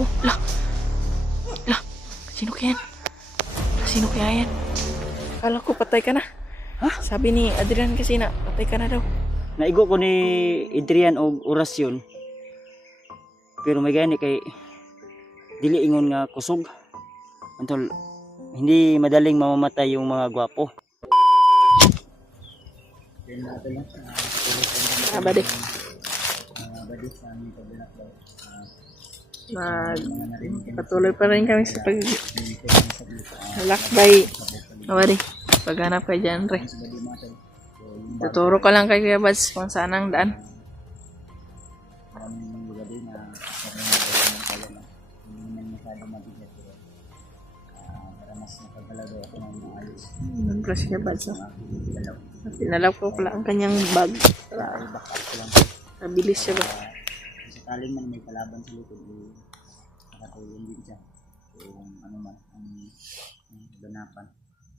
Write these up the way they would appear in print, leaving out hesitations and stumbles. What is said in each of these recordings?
tao. Lah. Lah. Sino kaya yan? Sino kaya yan? Akala ko patay ka na. Ha? Sabi ni Adrian kasi na patay ka na daw. Naigo ko ni Adrian og orasyon. Pero may gani kay dili ingon nga kusog. Antol hindi madaling mamamatay yung mga gwapo. Abadi. Patuloy pa rin kami sa paglalakbay. Abadi. Paghanap kay dyan, re. Tuturo ka lang kay Kuya Bads kung saan ang daan. Nag-brush Kuya Bads. Pinalap ko pala ang kanyang bag. Nabilis siya ba? Sa talim man may kalaban sa likod, nakatulong din siya. Kung ano man, ang ganapan.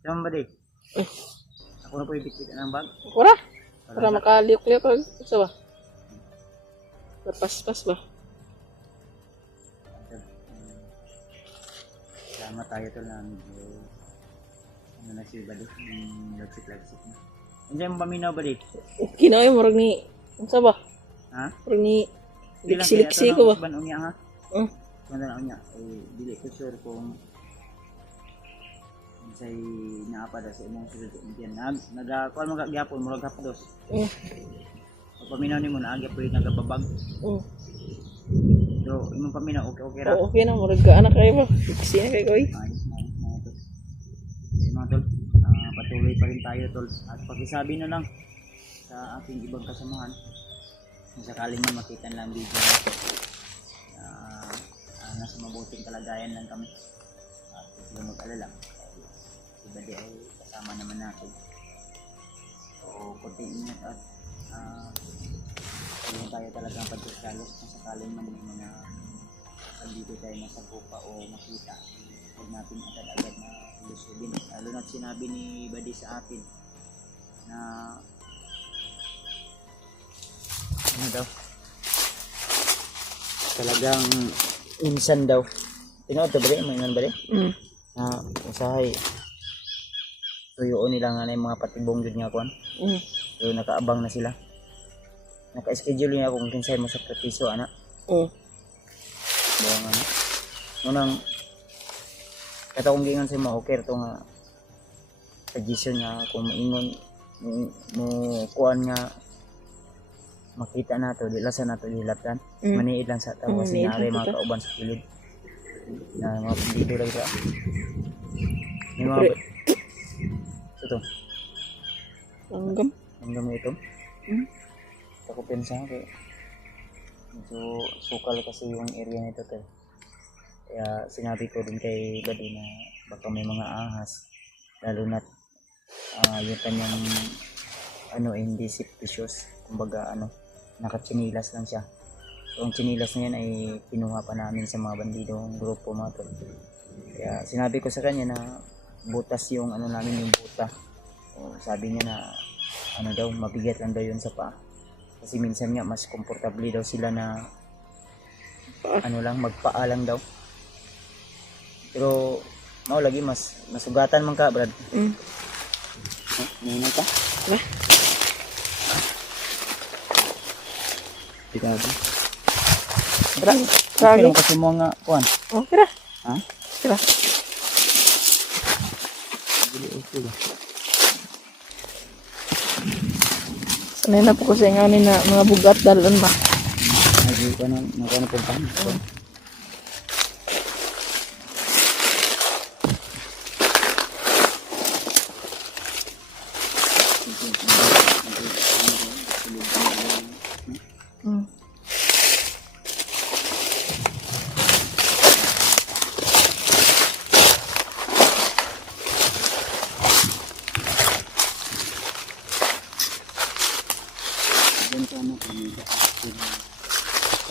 Saan ba di? Ako na po ibigkit ng bag. Kura? Para makaliok-liok ko. Isa ba? Lapaspas ba? Salamat tayo to lang. Ano na siya ba di? Lagsik-lagsik na. Hindi mo paminaw ba di? Kinaoy mo rin ni... Isa ba? Ha? Rin ni... Liksi-liksi ko ba? Ban unya ha? Ban unya. Dili ko sure kung say naapada sa imong sulod diyan. Nagakuan mo gyapon murag hapdos. Pag paminaw nimo na agya pud nagababag. So imong paminaw okay ra. Okay na murag ka anak kayo ba? Liksi na kay koy. Ayos na. Mga tol, patuloy pa rin tayo tol. At pakisabi na lang sa ating ibang kasamahan kung sakaling man makita lang video nasa mabuting kalagayan lang kami at sila mag-alala iba di ay kasama naman natin so kunting ingat at kung tayo talagang pagkasalos kung sakaling man may mga dito tayo nasa grupa o makita huwag natin agad-agad na ilusubin lalo na't sinabi ni Badi sa atin na ano daw talagang minsan daw tinood ba rin mga ba rin na usahay tuyoon nila nga na yung mga patibong yun nga kuhan so nakaabang na sila naka-schedule niya kung kinsay mo sa sakripisyo anak buwan ano ngunang katawang gingan sa mga okay ito nga suggestion nga kung maingon mo kuhan nga makita na to, di lasa na to hilatan. Maniid lang sa tao kasi naari mga kauban sa kilid. Na mga dito lang sa. May mga ito. Langgam ito. Ako pinsa kay medyo sukal kasi yung area nito kay. Kaya sinabi ko din kay Badi na baka may mga ahas lalo na't yung kanyang ano hindi suspicious kumbaga ano nakatsinilas lang siya. So ang tsinilas na yan ay kinuha pa namin sa mga bandidong grupo mga tol. Kaya sinabi ko sa kanya na butas yung ano namin yung buta. So, sabi niya na ano daw mabigat lang daw yun sa paa. Kasi minsan nga mas komportable daw sila na ano lang magpaa lang daw. Pero mau lagi mas masugatan man ka Brad. Nino ka? Grabe. Grabe. Pero kasi mga kuan. Oh, kira. Ha? Kira. Okay ba? Sanay na po ko sa ngayon na mga bugat dalon ba. Ay, ko na puntahan.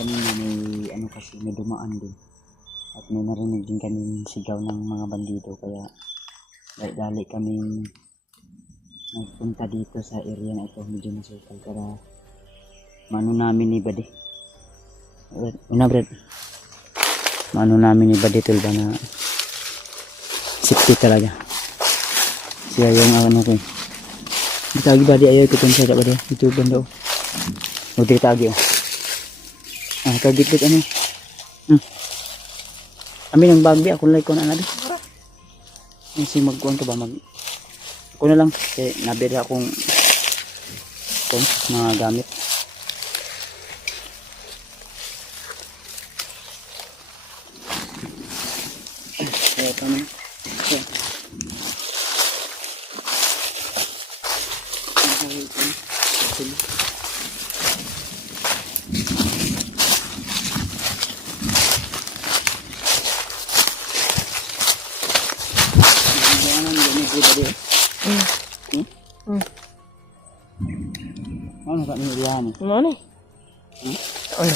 Kanina may ano kasi may dumaan din at may narinig din kami sigaw ng mga bandido kaya dali kami nagpunta dito sa area na ito medyo nasukal para mano namin ni Badi. Una Brad maano namin ni Baditol ba na safety talaga. Siya yung ano ko. Ditagi ba di ayaw ko kung sa ba di ito banda o. O ditagi o. Kagitbit ano. Amin ang bagbi ako like ko na nabi. Kasi magkuhan ka ba mag ako na lang kasi nabira akong mga gamit. Kaya kami. Ano ka nilihan eh? Ano ni? Ano?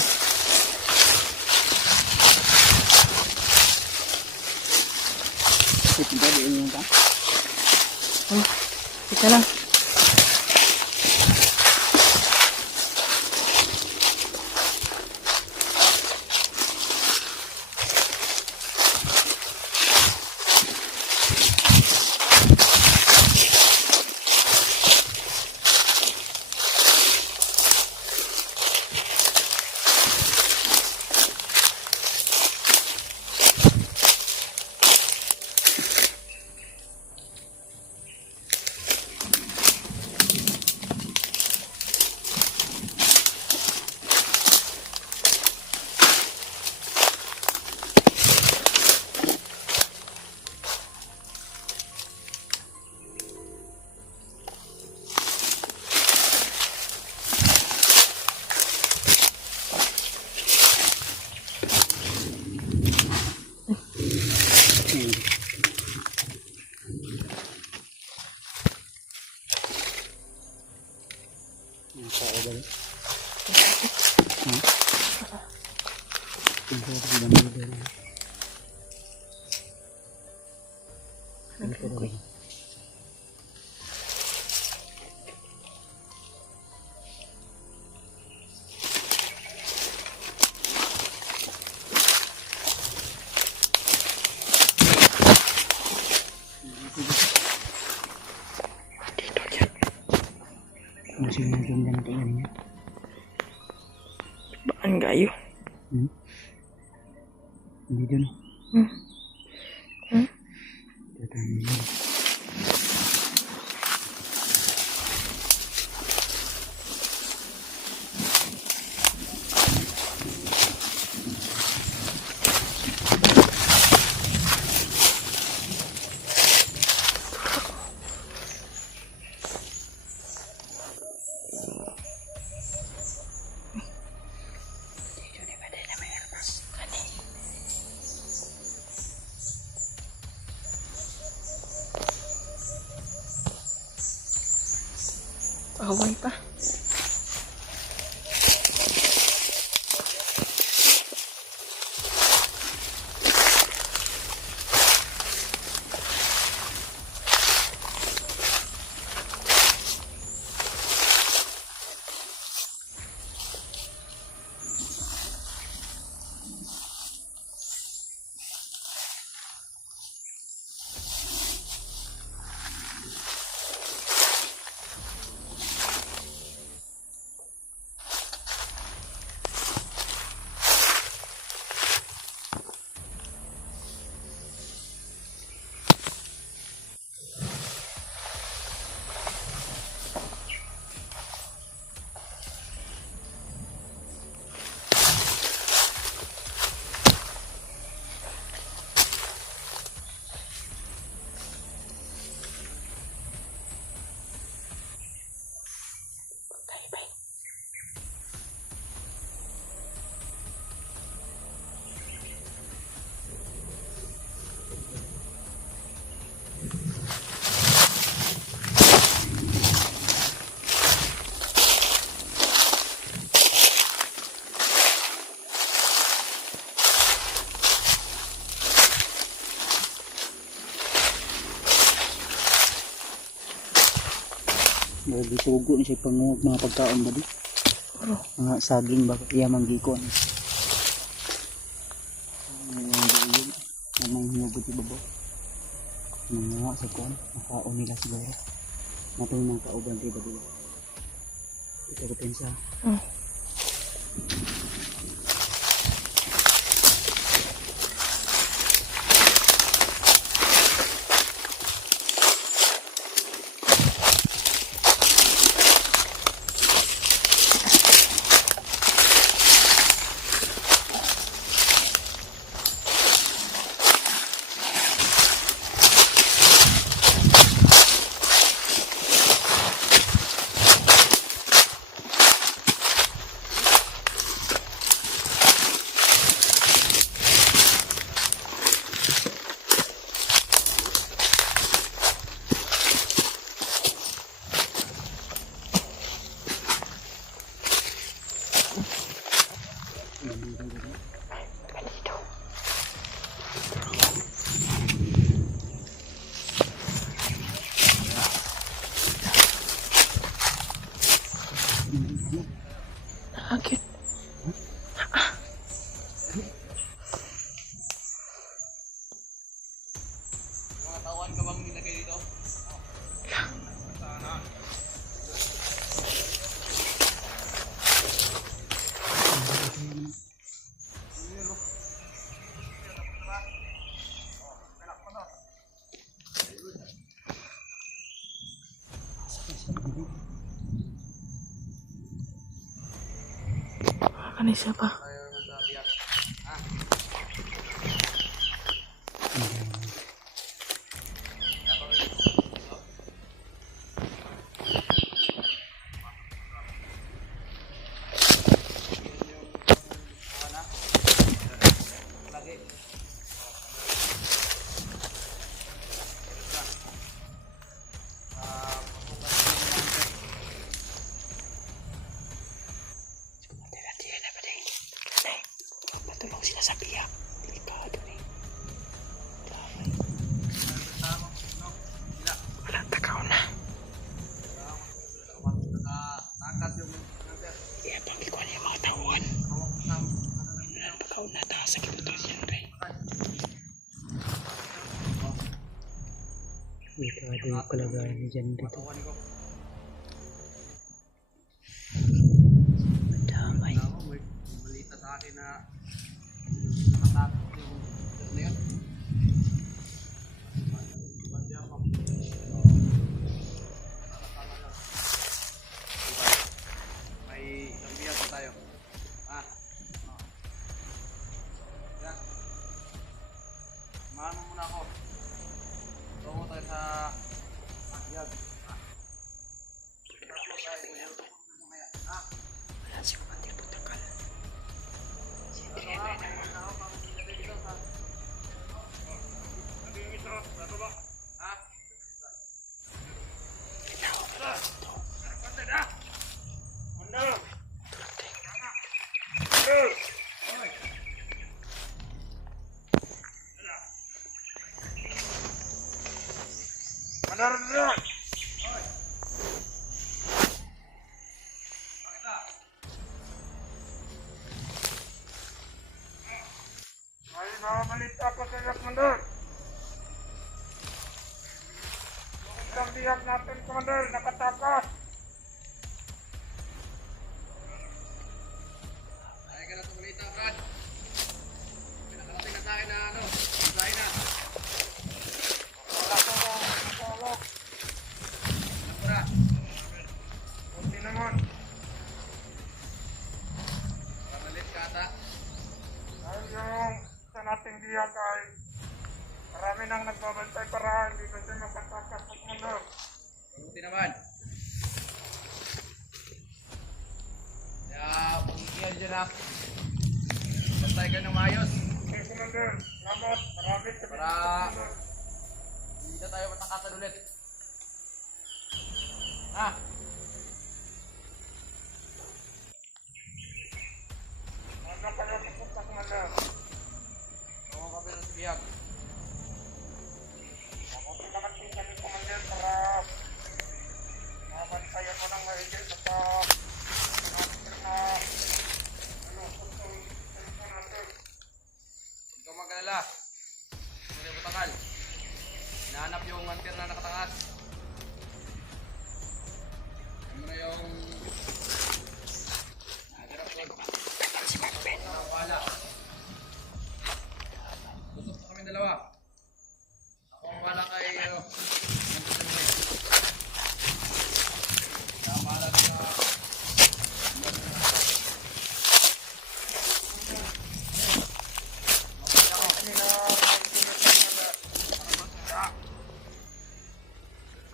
Ito ba diin yung ka? Ika lang. Masih yung gantian niya. Baan gayo? Hindi dun. Tatama niya. Away pa. Gisugo ni siya pangungog mga pagkaon ba di? Mga saging ba iya manggikon. Ang mga hinugot yung babo. Nangawa sa kuwan. Nakaon nila siguro. Matong mga kauban diba diba. Ito ko pensa. Oh. Nakakit. Kanisa pa. Patulong sila sa biyak. Delikado eh. Walang takaw na. Iya, pangikuan yung mga tawon. Walang takaw na. Sakit ito siyempre. Delikado yung kalagayan ni Jan dito. Madamay. Balita sa akin na matakot yung na yun. May sambihan pa tayo. Yan. Samahan mo muna ako. Tungo tayo sa akyag. Wala si Kumandir Putakal. Si Adriana na. Balita pa sa Commander. Ang bihag natin, Commander, nakatakas. Ay ka na itong balita, Brad. Pinakarating na sa akin na design na. Wala ko ang nakawag. Ano na? Kunti naman. Panalit ka ata. Dahil yung sa nating bihag ay marami nang nagbabantay para hindi ba siya makatakas sa Commander. Mabuti naman. Kaya, pag-iyan dyan ha. Bantay ka ng maayos. Okay, Commander. Salamat. Marami sa Para- Hindi na tayo matakasan ulit. Ha? Ano kayo sa Commander? Oo, kami ng biyag. Mabuti naman din kami, Commander, para mabantayan mo ng maigil sa natin na kung natin. Huwag kang mag-alala. Tangal. Hinahanap yung hunter na nakatakas. Ano na yung... Si Marvin. Wala. Busok na kami dalawa. Ako ang wala kay... Wala sa...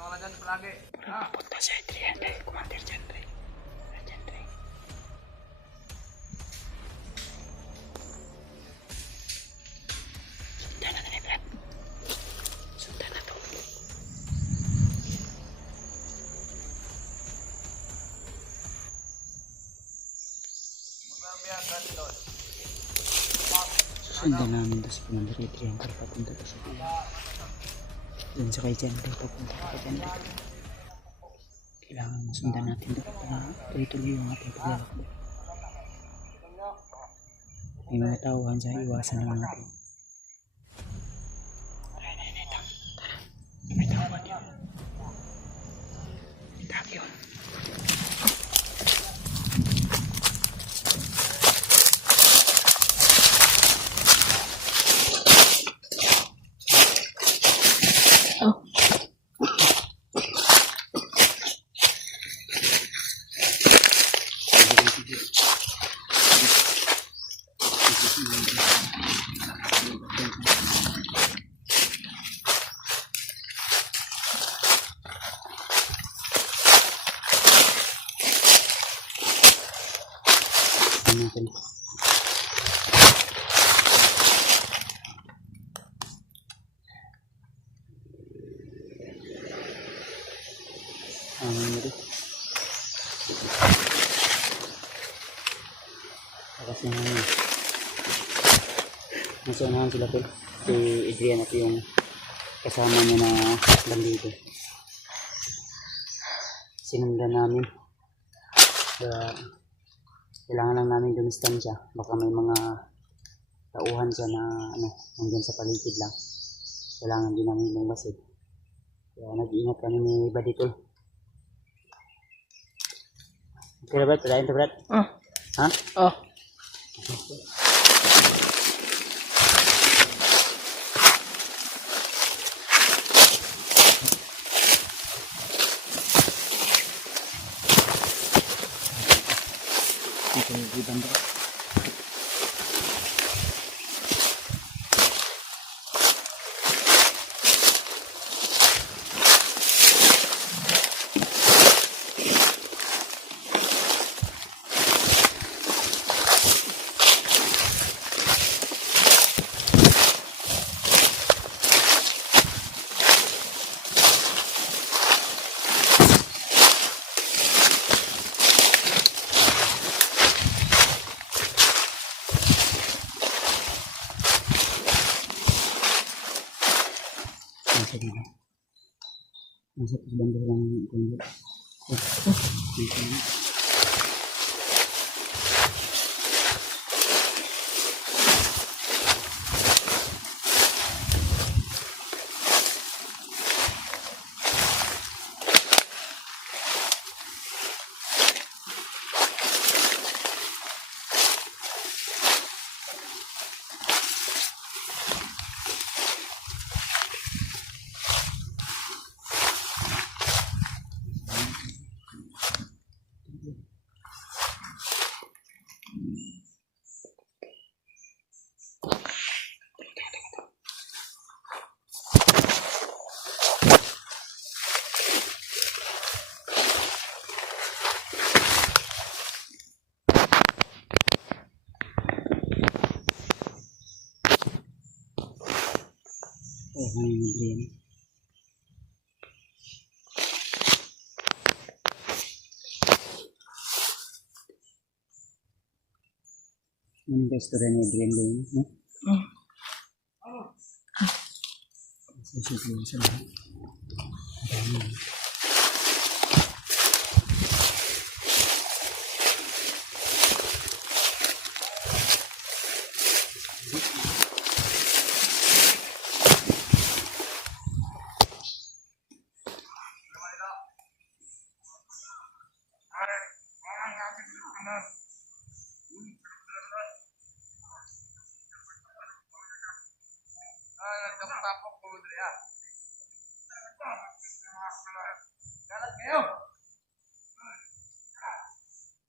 Soalnya dyan palagi. Punta si Adrian, Commander dyan, Ray. Adrian, Ray. Sundan na na, Brad. Sundan na to. Sundan namin to si Commander Adrian para papunta to sa pila. Dun sa kay Jen Ray, papunta ka Jen Ray. Kailangan masundan natin ito para tuloy-tuloy yung ating paglalakbay. May mga tauhan sa iwasan lang natin. Tara. May tauhan yun. Tag yun. Oh. Natin. Takas na namin. Nasa unahan sila po. Si Adrian at yung kasama niya na bandido. Sinundan namin. Kaya kailangan lang namin dumistansya. Baka may mga tauhan siya na nandyan sa paligid lang. Kailangan din namin lumasid. Kaya nag-iingat kami ni Baditol. Okay na Brad? Tadayin to Brad? Oh. Ha? Oh. Ito yung ibang Brad. Nasa dito. Nasa banda lang kundi. Dito na. May Adrian. Ano ba istorya ni Adrian doon? Sisigaw sa lahat. Dami. Nagtapok ko dali ah. Galat kayo.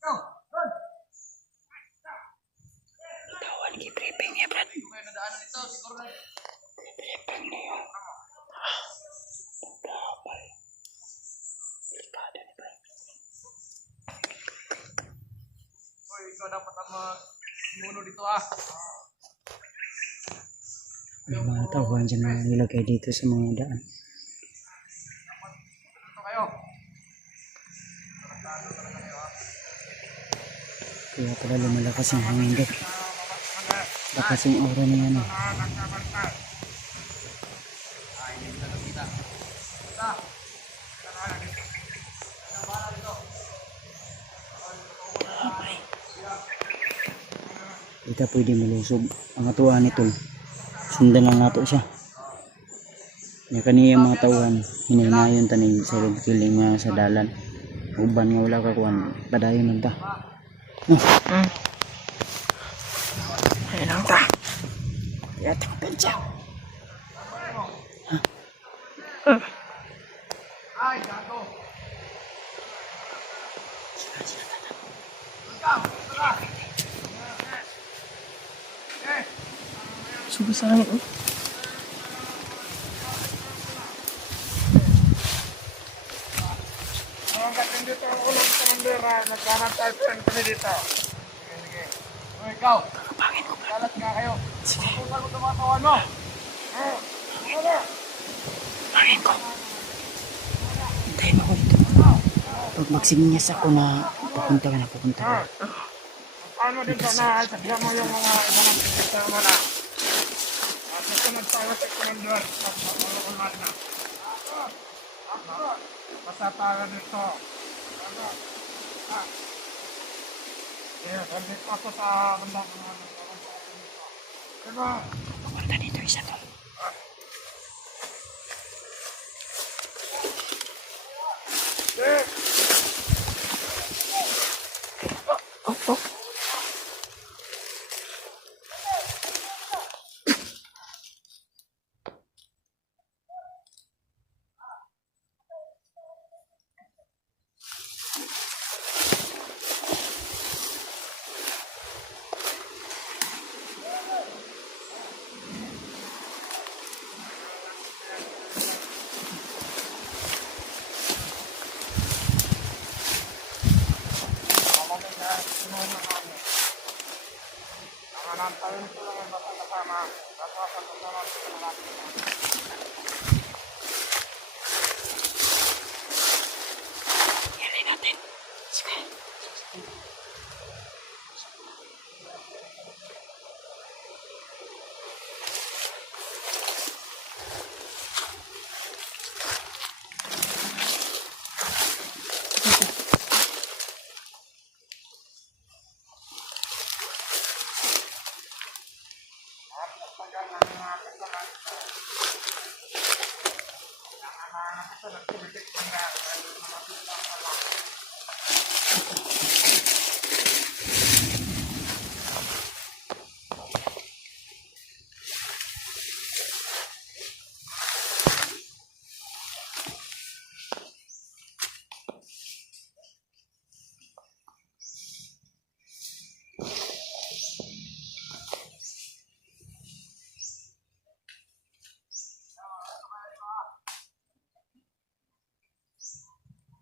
Go. Run. Kawan, kibripping ya, Brad. Yung kayo nadaanan nito, siguro na. Kibripping na yun. Pagkabal. Delikado ni Brad. Hoy, ikaw dapat ang muno dito ah. May mga tauhan dyan na nilagay dito sa mga daan. Dito kayo. Kaya pala lumalakas ang hangin dito. Lakas yung aura niya na. Kita pwede malusog. Ang atuan nito. Sundan lang nato siya. Nya kaniya mga tauhan. Hinahinayon tanig sa killing nga sa dalan. Uban nga wala ka kuhan. Padayon lang ta. Ayun lang ta. Kaya takpan siya. Ay, gago. Sugasangin. Ang gating dito ang ulang sa bandera. Nagkahanap tayo kami dito. Sige. Hoy, ikaw. Galat nga kayo. Sige. Kung mo tumatawan mo. Pangin ko. Hintayin mo ako dito. Pag magsinyas ako na pupunta ka na, pupunta ka. Paano dito na sagya mo yung mga ibang sistema na. At susunod tayo sa komandor. Pagpapalukulan na. Basta tayo dito. Yeah, sabi pa to sa bandang mga diba? Pupunta dito isa to. Nanantayin ko lang yung basta kasama. Tapos sa susunod ko na natin. Yarin natin. Sige.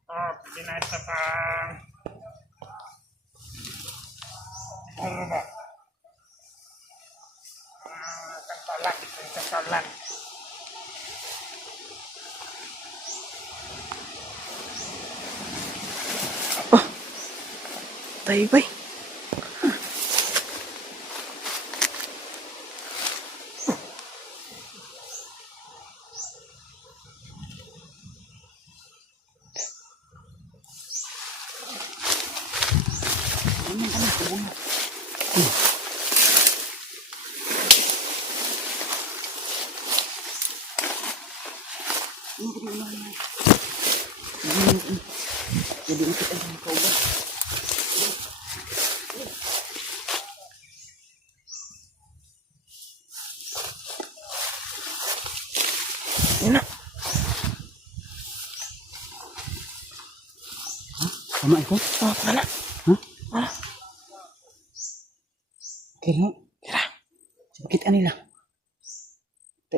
Oh, pwede na isa pang... Ano ba? Kasalan. Kasalan. Bye-bye. Jadi ikut aja kau bah. Yun na. Tama ito? Oh, wala. Wala. Kira. Kira. Sakit nila.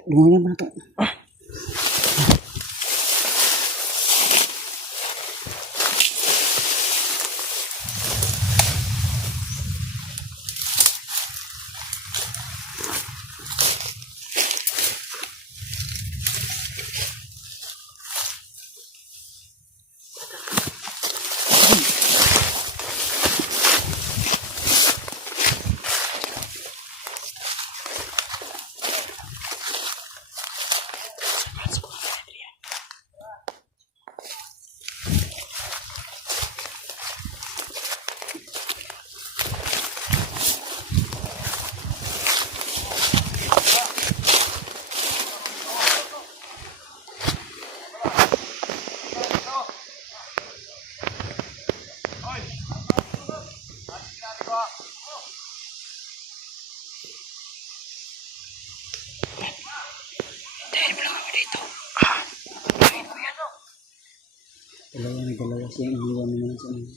Dungan mo na ito. Dalawa siya iniwan naman sa inyo.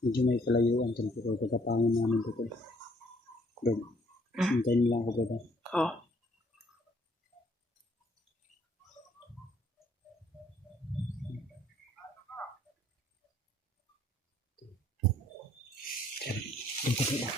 Medyo may kalayuan dyan pero pagkapangan namin dito. Dog, hintayin lang ako ba? Oh. Dito sila.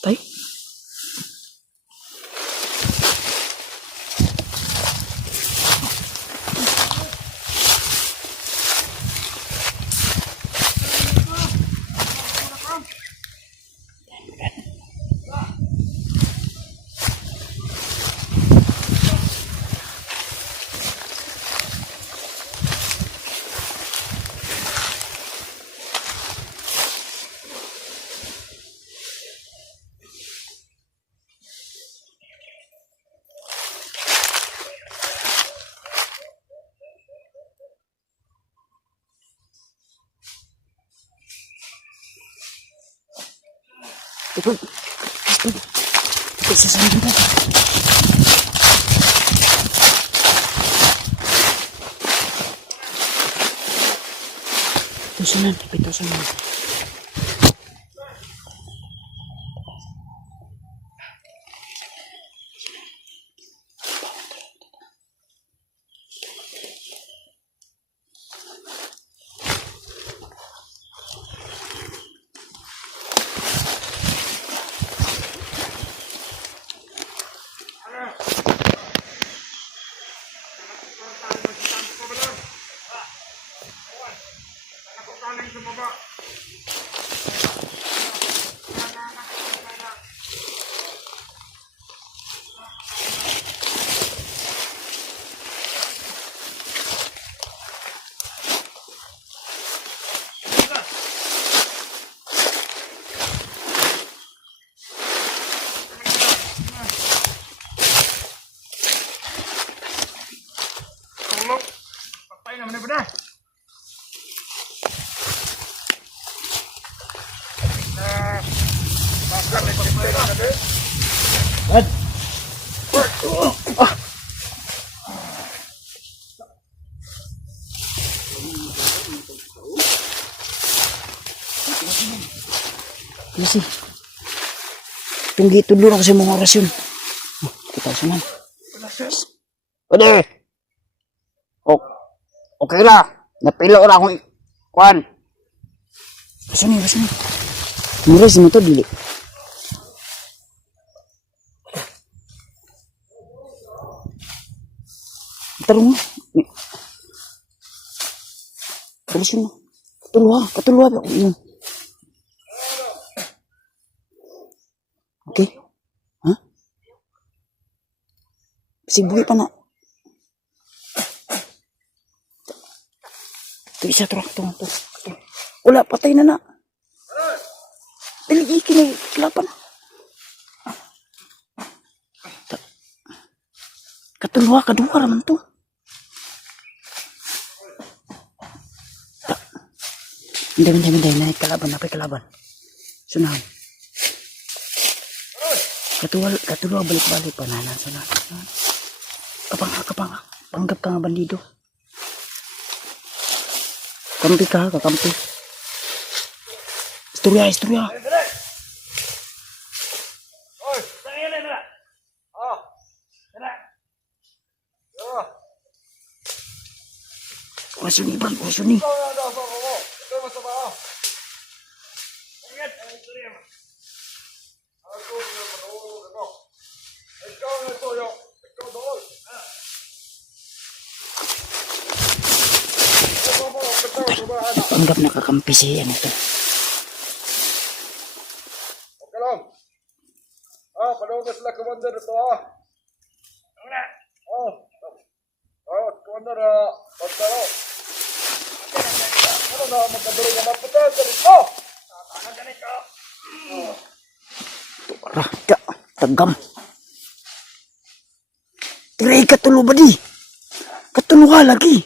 Tay. Ito. Isa sa dito. Ito sunan. dah. Makan ni kita ada. Bad. Kasi tunggi itu dulu kasi mga orasyon. Kita suman. Pwede. Okay lah. Napilo na akong kuan. Basuni. Muras mo to dili. Tarong mo. Basuni. Katuluha. Okay? Ha? Sibuhi pa na. Ito isa to. Wala, patay na. Dali, ikin kilapan. Katuluha, kadua naman to. Hindi. Naik kalaban. Sunahan. Katuluwa balik-balik pa nanan sana. Kapang. Panggap ka nga bandido. Kampi ka, kakampi. Istorya. Oi, tangin na. Oh. Tara. Yo. Orasyon ni. Ito masama. Ingat, istorya mo. Ako na manood ako. Ikaw na to yo. Ikaw doon. Panggap na kakampi siya ano to. Okay lang. Panood na sila commander ito commander Pagkaro. Ano na magkabalik na maputa sa dito? Ano ganito? Raka, tagam. Tiray katulu ba di? Katuluha lagi.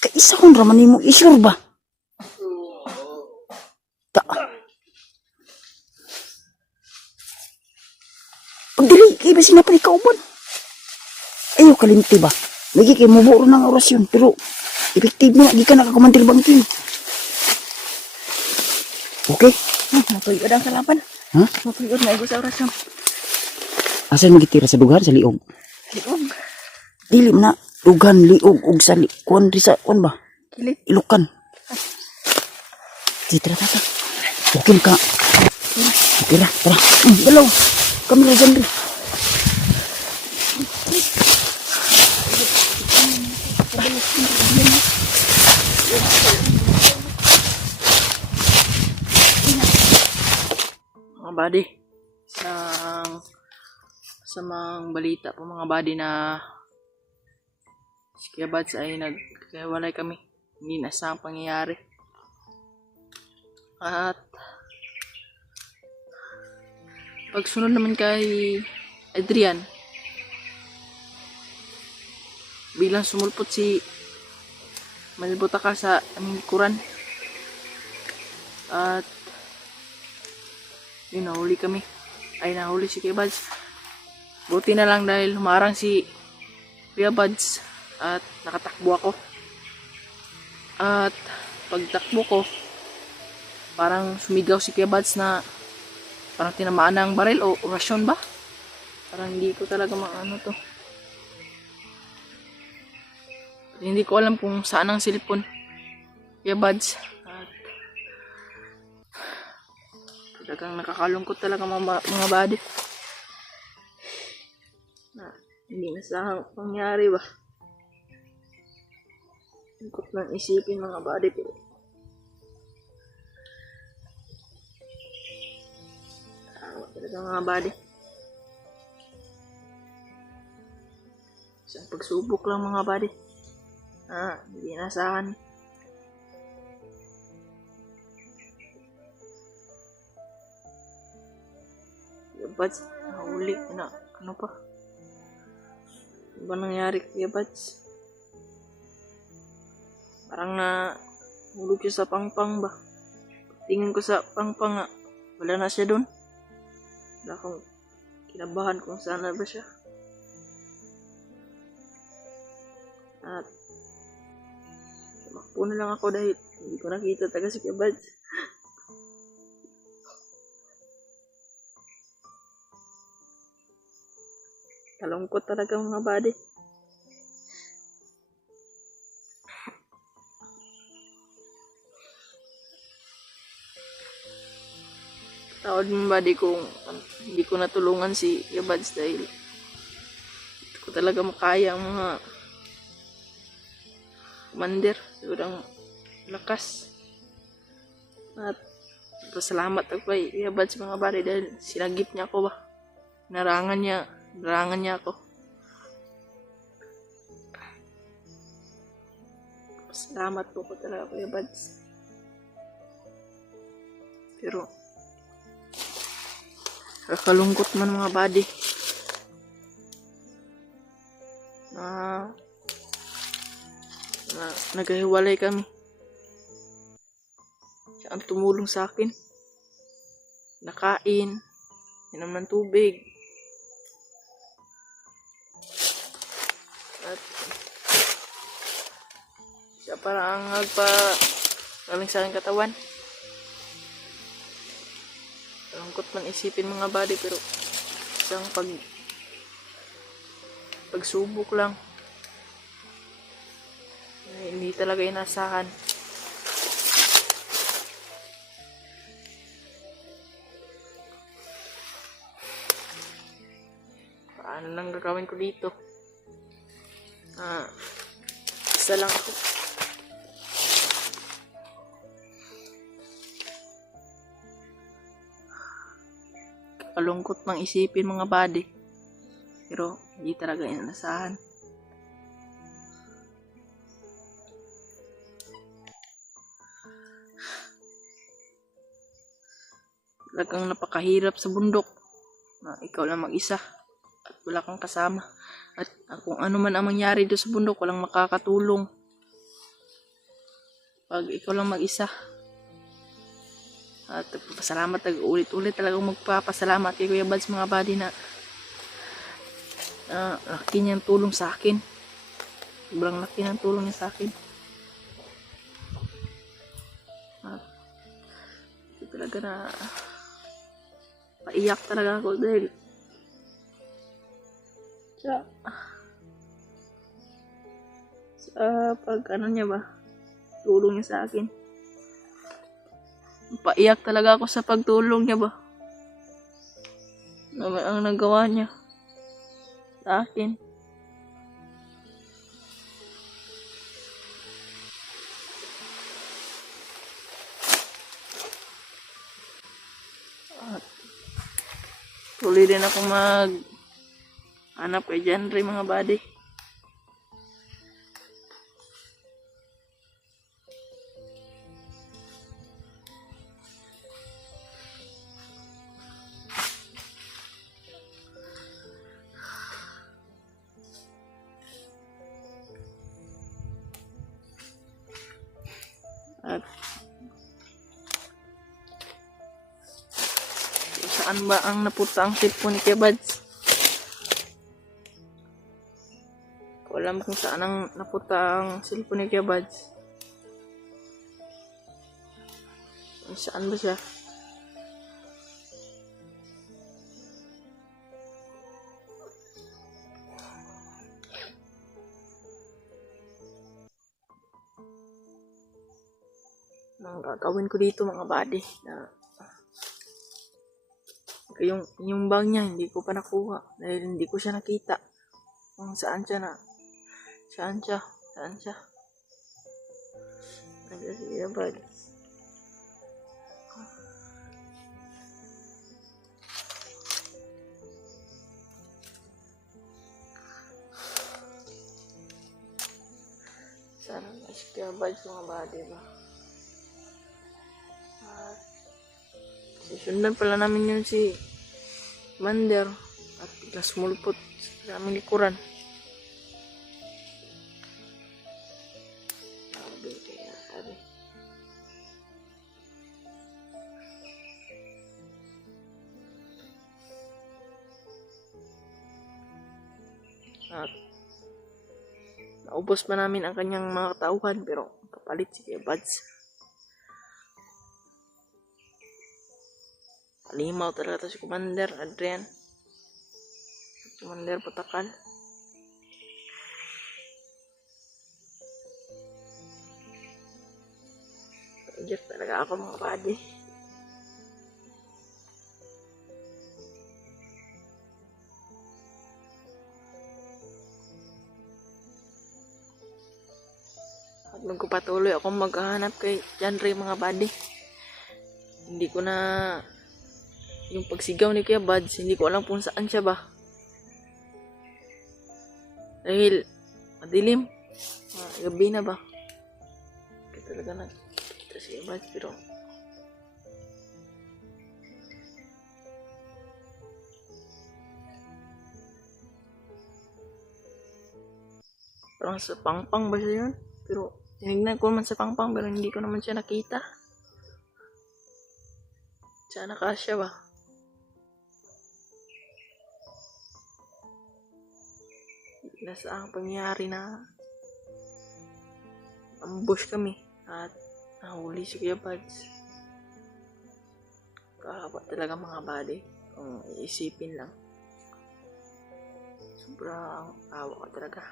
Kaisa kong raman mo isure ba? Pagdili, kaya ba sinapa ni kauban? Ayaw kalimti ba? Lagi kayo maburo ng orasyon, pero effective na, di ka nakakamantil bangking. Okay? Matuyod ang kalaban. Ha? Matuyod na igo sa orasyon. Asan magitira sa dugan sa liog? Liog. Dili na dugan liog ug sa kuan ri sa kuan ba? Kilit. Ilukan. Tira tata. Okay ka. Tira. Galaw. Kamera dyan rin. Mga buddy, sa mga balita po mga buddy na si Kuya Buds ay nagkawalay kami, hindi na sa pangyayari. At pagsunod naman kay Adrian, bilang sumulpot si Malbutaka sa aming likuran, at yun, nahuli kami. Ay, nahuli si Kuya Buds. Buti na lang dahil humarang si Kuya Buds at nakatakbo ako. At pagtakbo ko, parang sumigaw si Kuya Buds na parang tinamaan ng baril o orasyon ba? Parang hindi ko talaga maano to. Hindi ko alam kung saan ang silipon Kuya Buds. Talagang nakakalungkot talaga mga buddy. Hindi na sa pangyari ba? Lungkot lang isipin mga buddy. Pero talaga mga buddy. Isang pagsubok lang mga buddy. Hindi nasahan. Kuya Buds, nahuli na. Ano pa? Ano ba nangyari Kuya Buds? Parang na hulog siya sa pangpang ba. Tingin ko sa pangpang nga, wala na siya doon. Wala akong kinabahan kung saan na ba siya. At tumakbo na lang ako dahil hindi ko nakita taga si Kuya Buds. Kalungkot talaga mga buddy. Tawad mo buddy kung hindi ko natulungan si Kuya Buds dahil hindi ko talaga makaya ang mga commander. Sobrang lakas. At pasalamat ako kay Kuya Buds mga buddy dahil sinagip niya ako ba. Narangan niya ako. Salamat po ko talaga Kuya Buds. Pero kakalungkot man mga buddy na naghiwalay kami. Siya ang tumulong sa akin. Nakain, inom ng tubig. At siya parang galing sa aking katawan. Lungkot man isipin mga buddy pero isang pagsubok lang. Hindi talaga inasahan. Paano lang gagawin ko dito? Isa lang ako. Kalungkot mang isipin mga buddy. Pero hindi talaga inasahan. Talagang napakahirap sa bundok na ikaw lang mag-isa at wala kang kasama. At kung ano man ang mangyari doon sa bundok, walang makakatulong pag ikaw lang mag-isa. At pasalamat, ulit-ulit talagang magpapasalamat kay Kuya Buds mga buddy na laki niyang tulong sa akin. Sobrang laki ng tulong niya sa akin. At ito talaga na paiyak talaga ako dahil sa pag ano niya ba, tulong niya sa akin. Paiyak talaga ako sa pagtulong niya ba. Ang nagawa niya sa akin. At tuloy din ako hanap kay Janry mga buddy. At saan ba ang napunta ang cellphone ni Kuya Buds? Ko alam kung saan ang napunta ang cellphone ni Kuya Buds. Saan ba siya? Ang gagawin ko dito mga buddy na yung bag niya hindi ko pa nakuha dahil hindi ko siya nakita kung saan siya nandiyan siya Buds. Sana mas Kuya Buds mga buddy ba. Susundan pala namin yun si Mander at bigla sumulpot sa aming likuran. At naubos pa namin ang kanyang mga katauhan pero kapalit si Kuya Buds. Palimaw talaga to si Commander Adrian. Commander Patakal. Reject talaga ako mga buddy. At magpapatuloy akong maghahanap kay John Ray mga buddy. Hindi ko na yung pagsigaw ni Kuya Buds, hindi ko alam kung saan siya ba. Dahil madilim. Gabi na ba? Kaya talaga nakita si Kuya Buds pero parang sa Pangpang ba siya yun? Pero tinignan ko naman sa Pangpang pero hindi ko naman siya nakita. Sana kasya ba? Nasa ang pangyayari na ambush kami at nahuli si Kuya Buds. Kahaba talaga mga buddy kung iisipin lang. Sobrang awa ka talaga.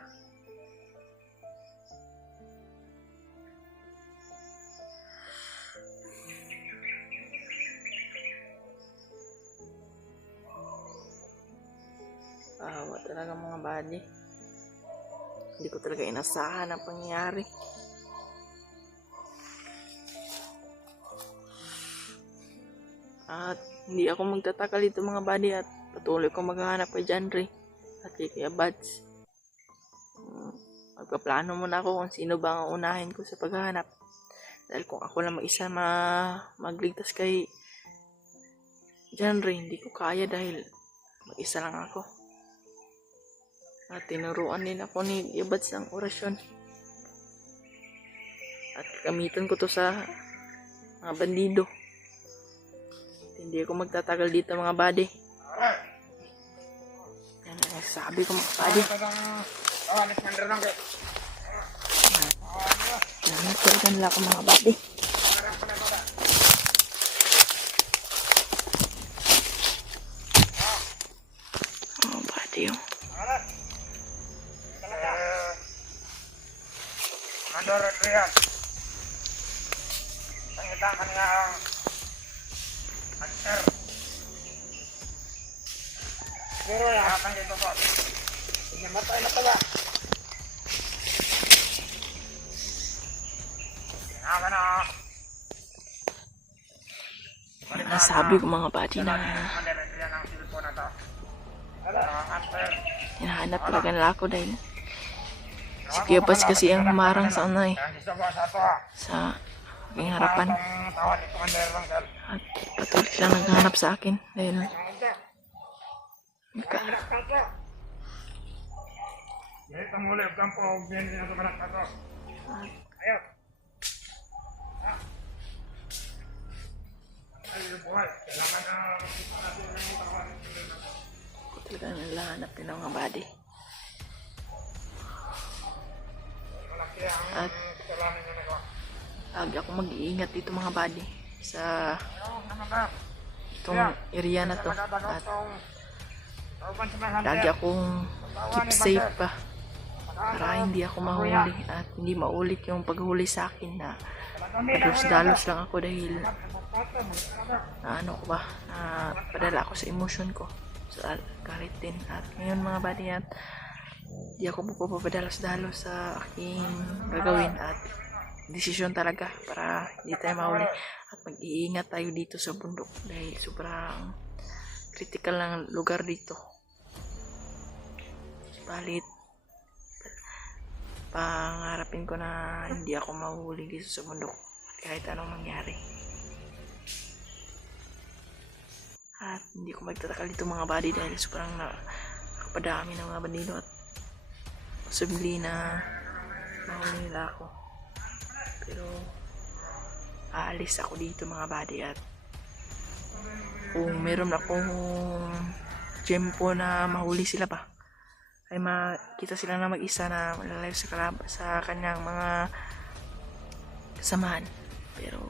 Awa talaga mga buddy. Hindi ko talaga inasahan ang pangyayari. At hindi ako magtatakal dito mga buddy at patuloy ko maghahanap kay John Ray at kay Kuya Buds. Magpaplano muna ako kung sino ba ang unahin ko sa paghahanap. Dahil kung ako lang mag-isa magligtas kay John Ray, hindi ko kaya dahil mag-isa lang ako. At tinuruan din ako ni Kuya Buds ng orasyon. At gamitin ko to sa mga bandido. Hindi ako magtatagal dito mga buddy. Yan ang sabi ko mga buddy. Yan talaga nila ako mga buddy. Mga buddy yung Commander Adrian. Sangita ka niya ang master. Pero akan dito po. Inamatay na pala. Akan na. nasabi ko mga buddy na Commander Adrian ang silpo na to. Master. hinahanap talaga nila ako dahil si Kuya Buds kasi ang humarang sa ano eh, sa aking harapan. At patuloy silang naghahanap sa akin dahil talaga nalahanap din ang mga buddy. At lagi ako mag-iingat dito mga buddy sa itong area na to. At lagi akong keep safe pa para hindi ako mahuli at hindi maulit yung paghuli sa akin na dalos lang ako dahil na ano ko ba, na padala ako sa emotion ko, sa galit din. At ngayon mga buddy, at di ako magpapadalos-dalos sa aking gagawin at desisyon talaga para hindi tayo mahuli at mag-iingat tayo dito sa bundok dahil sobrang critical ng lugar dito. Balit pangarapin ko na hindi ako mahuli dito sa bundok kahit anong mangyari. At hindi ko magtatakal dito mga buddy dahil sobrang nakapadami ng mga bandido at posible na mahuli nila ako. Pero aalis ako dito mga buddy at kung meron akong tempo na mahuli sila pa ay makita sila na mag-isa na malalayo sa kanyang mga kasamahan. Pero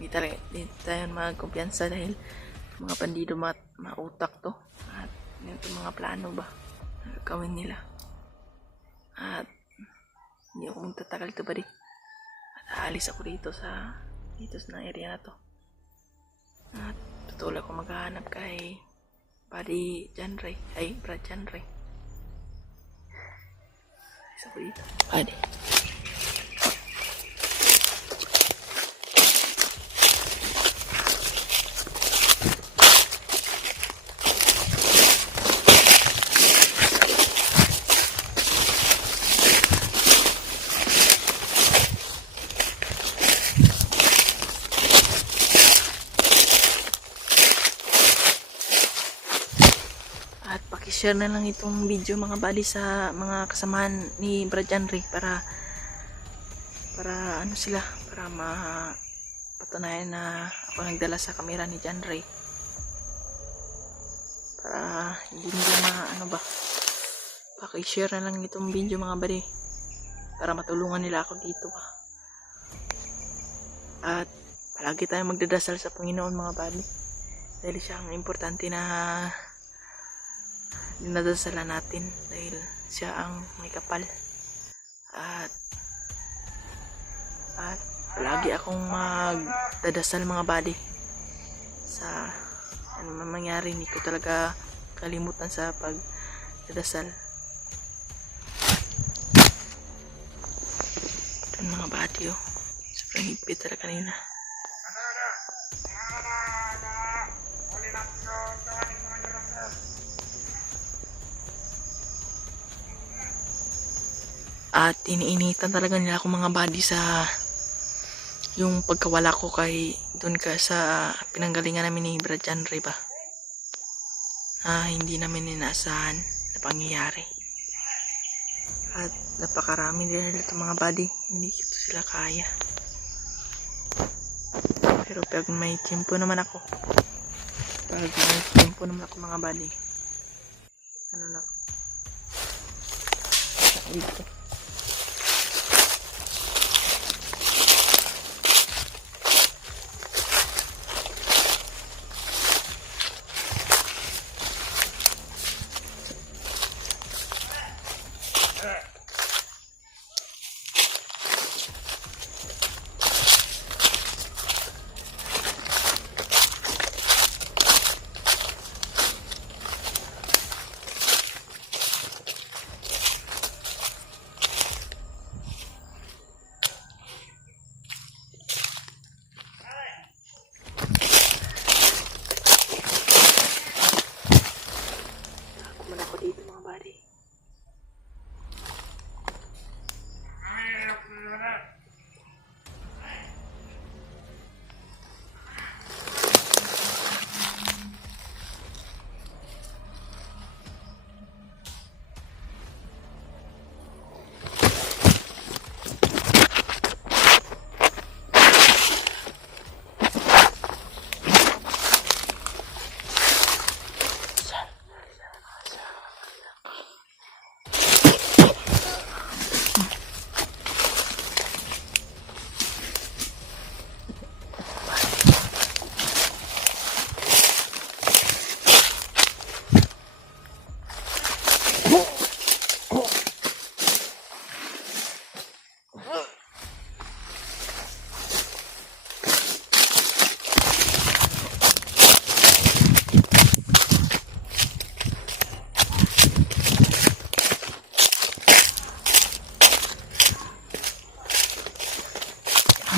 hindi tayo magkumpiyansa dahil mga bandido mautak to, at ganito mga plano ba na gagawin nila. At hindi ako magtatagal ito ba at aalis ako dito sa area na to, at tutulak ko maghahanap kay Buddy John Ray, ay Brad John Ray. Aalis ako dito, Buddy. At pakishare na lang itong video mga buddy sa mga kasamahan ni Brad John Ray para ano sila, para mapatunayan na ako nagdala sa kamera ni John Ray, para hindi nila pakishare na lang itong video mga buddy para matulungan nila ako dito. At palagi tayong magdadasal sa Panginoon mga buddy, dahil siya ang importante na dinadasalan natin, dahil siya ang may kapal. At palagi akong magdadasal mga buddy sa ano man mangyari. Hindi ko talaga kalimutan sa pagdadasal. Ito mga buddy, sobrang higpit talaga kanina. At iniinitan talaga nila ako mga buddy sa yung pagkawala ko doon sa pinanggalingan namin ni Brad John Ray ba. Hindi namin inaasahan na pangyayari. At napakarami nila ito mga buddy, hindi ito sila kaya. Pero pag may tiempo naman ako mga buddy, ano na ako dito.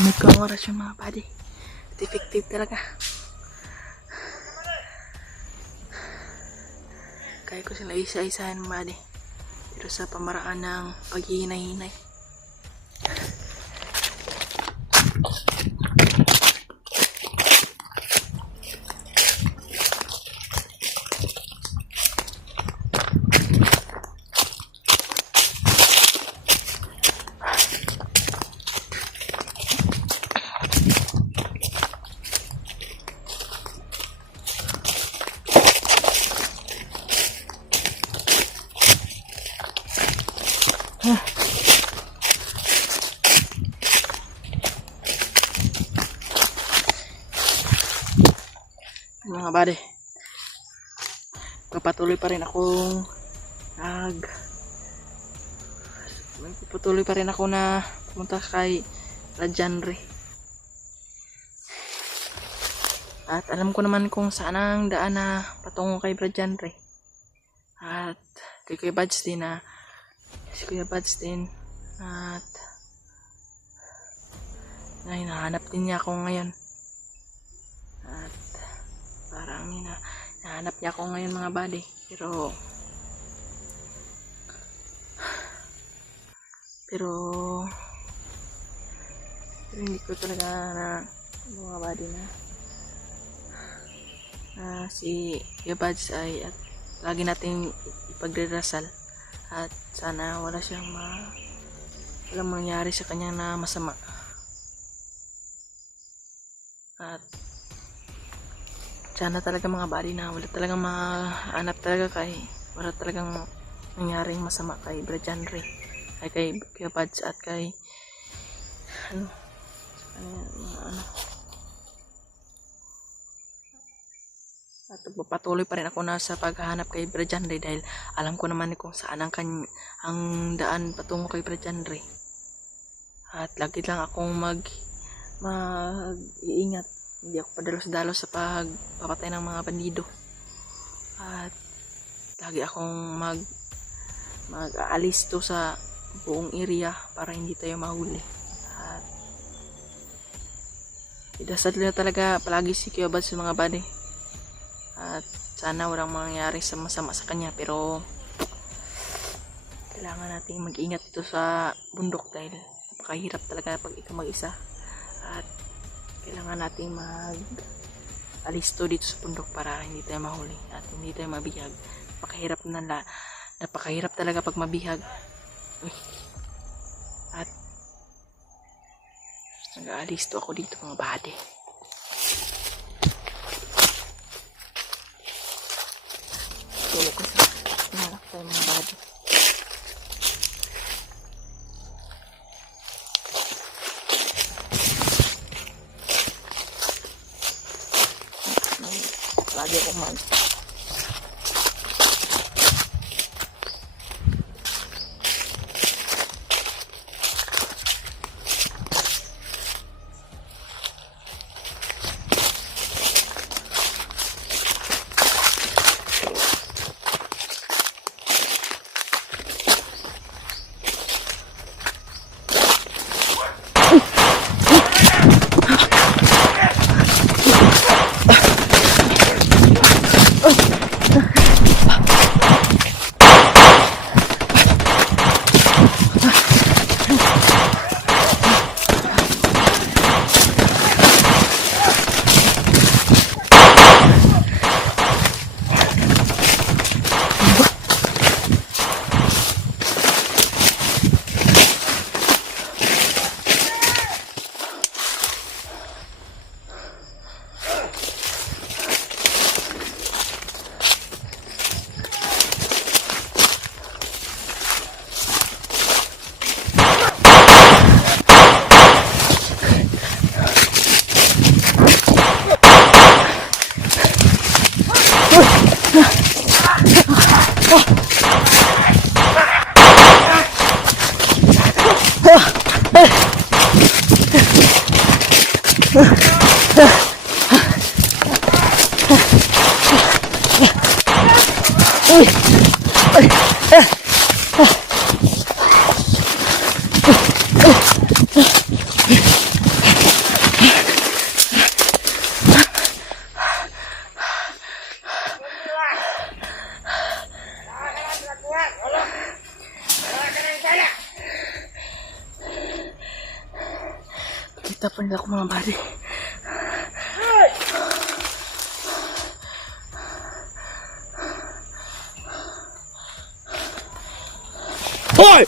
May oras yung mga buddy. At effective talaga. Kaya ko sila isa-isahan mga buddy. Pero sa pamaraan ng paghihinay-hinay. Mga buddy, patuloy pa rin ako na pumunta kay Rajanre. At alam ko naman kung saan ang daan na patungo kay Rajanre. At kay Kuya Buds din si Kuya Buds din. At hinahanap din niya ako ngayon. At parang hinahanap niya ako ngayon mga buddy. Pero hindi ko talaga mga buddy na si Kuya Buds ay at lagi nating ipagdarasal at sana walang mangyari sa kanya na masama. At sana talaga mga buddy na wala talagang mahanap talaga wala talagang nangyaring masama kay Rajanre, ay kay Kuya Buds at kay at patuloy pa rin ako sa paghahanap kay Rajanre dahil alam ko naman kung saan ang daan patungo kay Rajanre. At lagi lang akong mag-iingat, hindi ako padalos-dalos sa pagpapatay ng mga bandido. At lagi akong mag-aalis to sa buong area para hindi tayo mahuli. At idasal na talaga palagi si Kuya Buds sa mga buddy. At sana walang mangyari sa masama sa kanya, pero kailangan natin mag-ingat dito sa bundok dahil napakahirap talaga pag ikaw mag-isa. At kailangan natin mag-alisto dito sa bundok para hindi tayo mahuli at hindi tayo mabihag. Napakahirap talaga pag mabihag. At nag-aalisto ako dito mga buddy. Tulog ko sa malak tayo mga buddy. Lagi akong kita pa nila ako mga buddy. Hoy!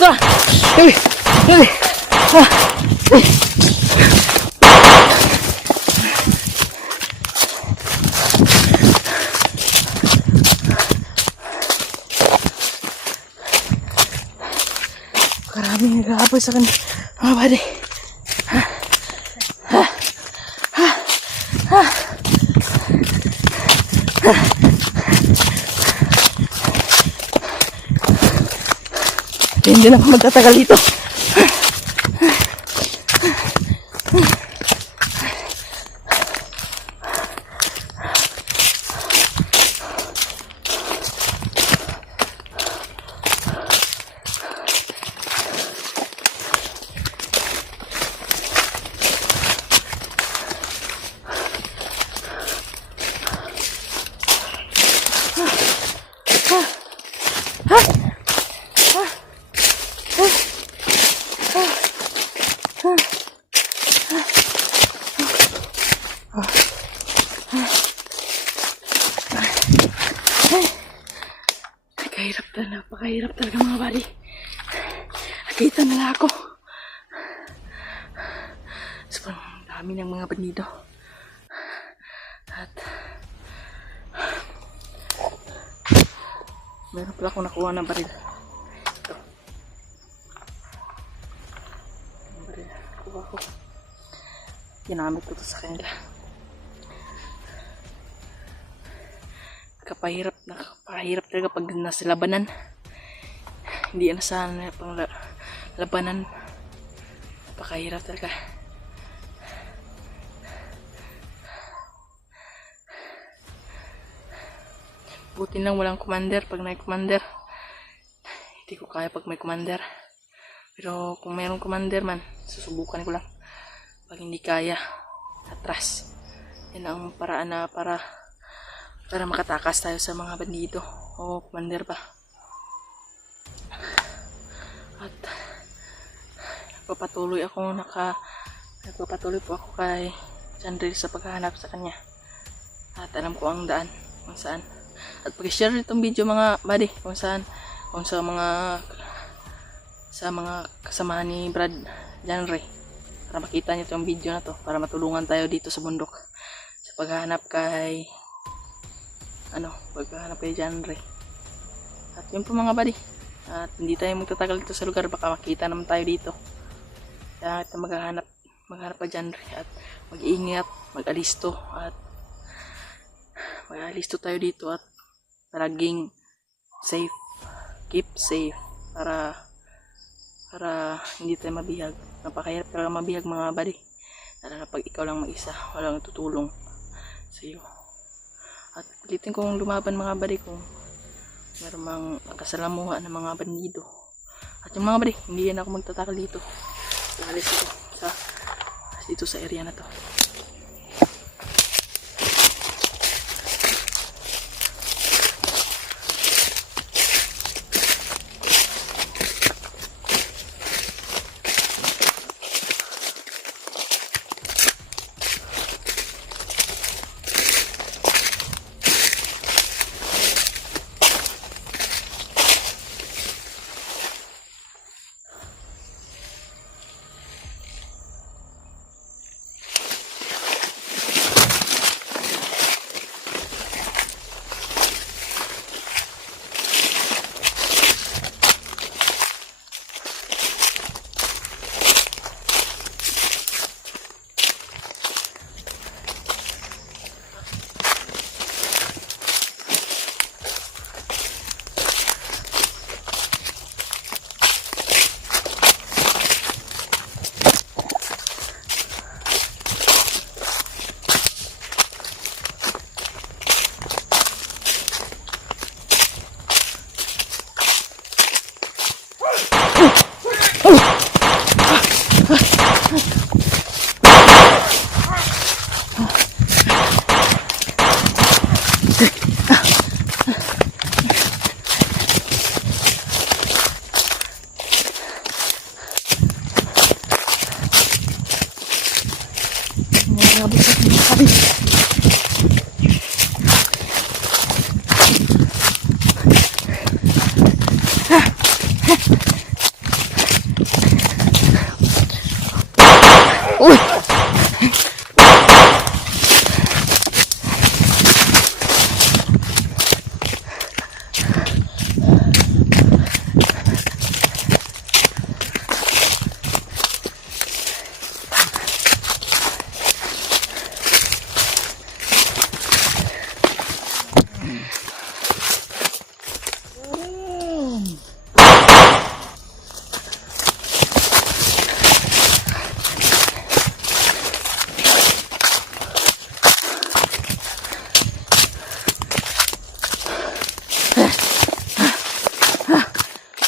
Sa! Uy! Uy! Ah! Uy! Maraming nag-aabay sa kanya, mga buddy. Hindi na ako magtatagal dito. Napakahirap talaga mga buddy. Nakita nila ako. Sobrang dami ng mga bandido. At meron pala akong nakuha ng baril. Ito. Ang baril. Nakuha ko. Ginamit ko ito sa kanila. Nakapahirap talaga pag nasa labanan. Hindi na sana pang labanan. Napakahirap talaga. Buti lang walang commander. Pag may commander, hindi ko kaya pag may commander. Pero kung mayroong commander man, susubukan ko lang. Pag hindi kaya, atras. Yan ang paraan na para makatakas tayo sa mga bandido o commander pa. At nagpapatuloy po ako kay Chandril sa paghahanap sa kanya. At alam ko ang daan kung saan. At pag-share itong video mga buddy kung saan, kung sa mga kasama ni Brad Janre, para makita niyo itong video na to, para matulungan tayo dito sa bundok sa paghahanap kay Janre. At yun po mga buddy. At hindi tayo magtatagal dito sa lugar, baka makita naman tayo dito. Kaya ito maghanap pa Janre at mag-iingat, mag-alisto tayo dito at palaging safe, keep safe para hindi tayo mabihag. Napakahirap talaga mabihag mga buddy, lalo na pag ikaw lang mag-isa, walang tutulong sa iyo. At ulitin kong lumaban mga buddy kung meron mang kasalamuhan ng mga bandido. At yung mga buddy, hindi yan ako magtatakal dito. Alis dito sa area na to.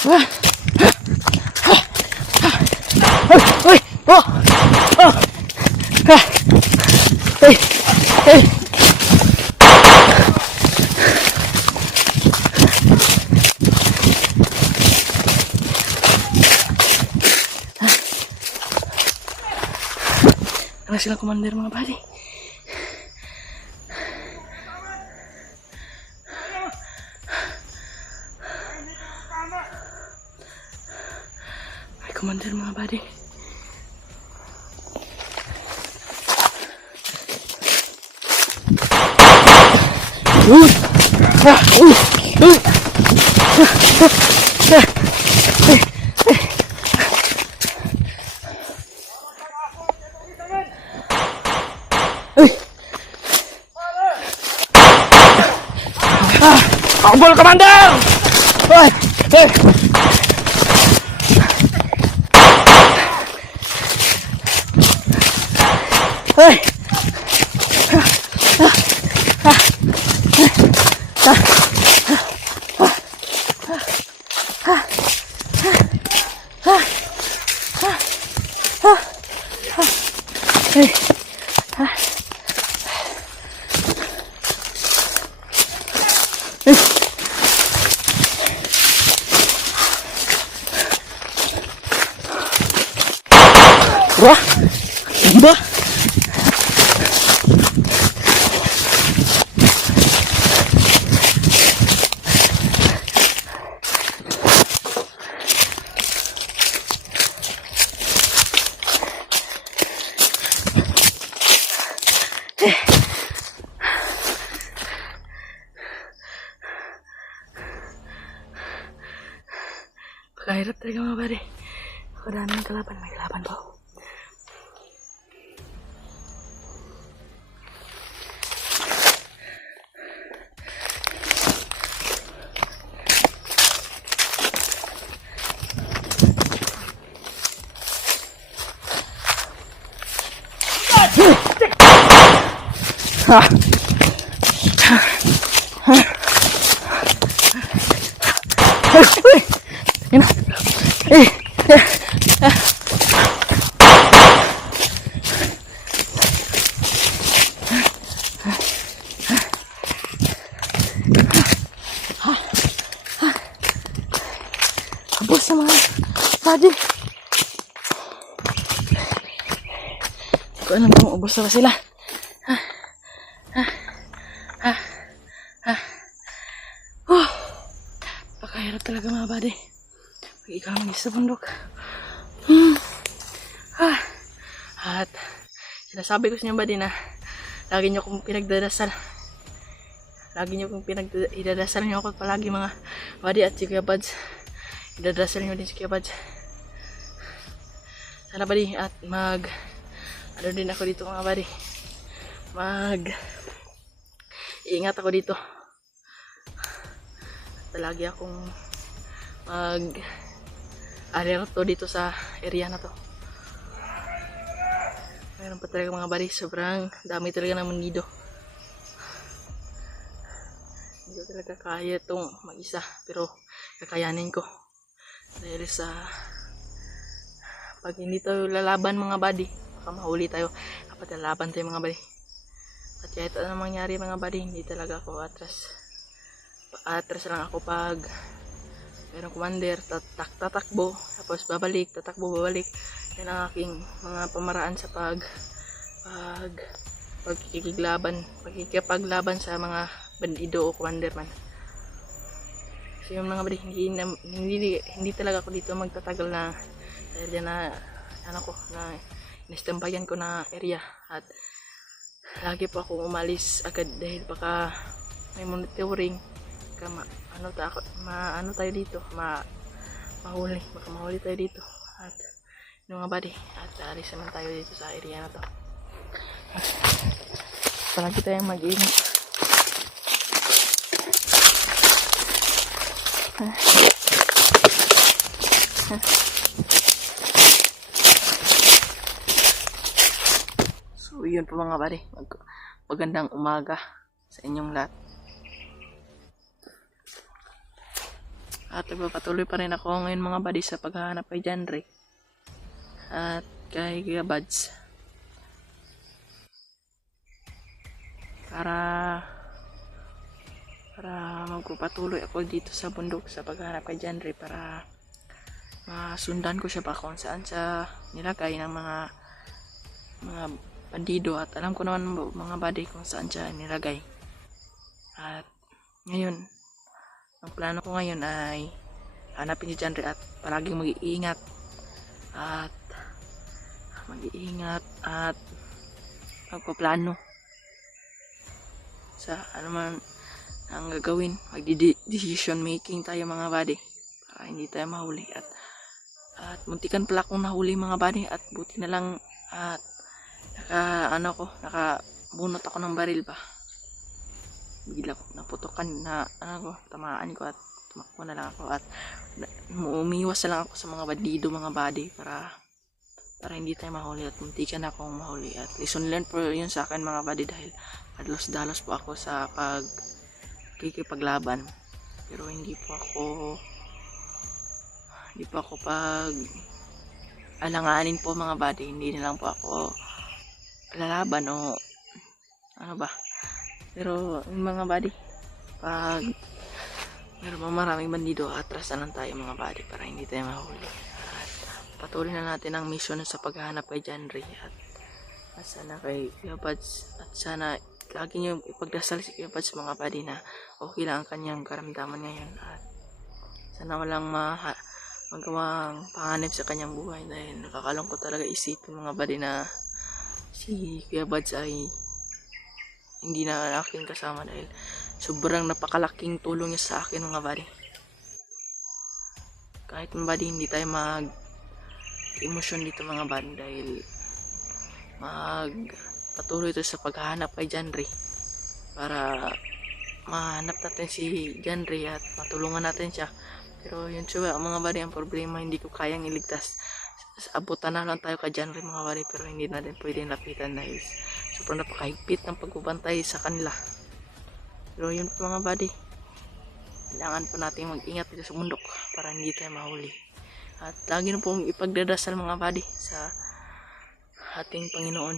Uy! Oh! Oh! Hey! Hey! Ano sila commander mga buddy? Ay, commander mga buddy. Pakbol, commander! Ay! Ay! Ay! Wah! Ba? Pagkahirap talaga mga pare. Ako dami ng kalaban. May kalaban po. Ha! Yan na. Habos na mga padi. Hindi ko alam kung ubos na ba sila. Pakahirap talaga mga buddy. Pag ikaw mag-isa sa bundok. At sinasabi ko sa inyo buddy na lagi nyo kong pinagdadasal. Lagi nyo kong idadasal nyo ako palagi mga buddy at si Kuya Buds. Idadasal nyo din si Kuya Buds. Sana buddy at ano din ako dito mga buddy. Iingat ako dito. Lagi akong alerto dito sa area na to. Mayroon pa talaga mga buddy, sobrang dami talaga ng mundido. Hindi ko talaga kaya itong mag-isa, pero kakayanin ko. Dahil sa pag hindi tayo lalaban mga buddy, baka mahuli tayo. Kapag lalaban tayo mga buddy. At kahit ano mangyari mga buddy, hindi talaga ako atras. Atras lang ako pag mayroong commander, tatakbo, tapos babalik, tatakbo, babalik. Yan ang aking mga pamaraan sa pagkikipaglaban sa mga bandido o commander man. Kasi yung mga buddy, hindi talaga ako dito magtatagal na dahil yan na inistambayan ko na area at lagi po akong umalis agad dahil baka may monitoring tayo dito, mahuli, baka mahuli tayo dito at yung mga buddy at alis naman tayo dito sa area na to. Palagi tayong mag-ingat. So yun po mga buddy, magandang umaga sa inyong lahat. At patuloy pa rin ako ngayon mga buddy sa paghahanap kay Janre at kay Kuya Buds para magpapatuloy ako dito sa bundok sa paghahanap kay Janre para masundan ko siya pa kung saan siya nilagay ng mga bandido at alam ko naman mga buddy kung saan siya nilagay. At ngayon ang plano ko ngayon ay hanapin si Janre at palaging mag-iingat at magpaplano sa ano man ang gagawin. Mag-decision making tayo mga buddy para hindi tayo mahuli at muntikan pala akong nahuli mga buddy at buti na lang at nakabunot ako ng baril ba. Bigla ko naputokan na tamaan ko at tumakbo na lang ako at umiwas na lang ako sa mga bandido mga buddy para hindi tayo mahuli at muntikan akong mahuli at lesson learned po yun sa akin mga buddy dahil dalos po ako sa pagkikipaglaban pero hindi po ako alanganin po mga buddy, hindi na lang po ako lalaban o ano ba. Pero yung mga buddy, pag meron maraming bandido, atrasan lang tayo mga buddy para hindi tayo mahuli. At patuloy na natin ang mission sa paghahanap kay Janre at sana kay Kuya Buds at sana lagi niyo ipagdasal si Kuya Buds mga buddy na okay lang ang kanyang karamdaman ngayon at sana walang magawang panganib sa kanyang buhay dahil nakakalungkot talaga isipin mga buddy na si Kuya Buds ay hindi na aking kasama dahil sobrang napakalaking tulong niya sa akin mga buddy. Kahit mga buddy hindi tayo emosyon dito mga buddy dahil patuloy ito sa paghahanap kay Janre para mahanap natin si Janre at matulungan natin siya. Pero yun siya mga buddy, ang problema hindi ko kayang iligtas. Abutan na lang tayo kay Janre mga buddy pero hindi natin pwedeng lapitan dahil sobrang napakahigpit ng pagbubantay sa kanila. Pero yun po mga buddy, kailangan po natin mag-ingat dito sa bundok para hindi tayo mahuli. At lagi na pong ipagdadasal mga buddy sa ating Panginoon.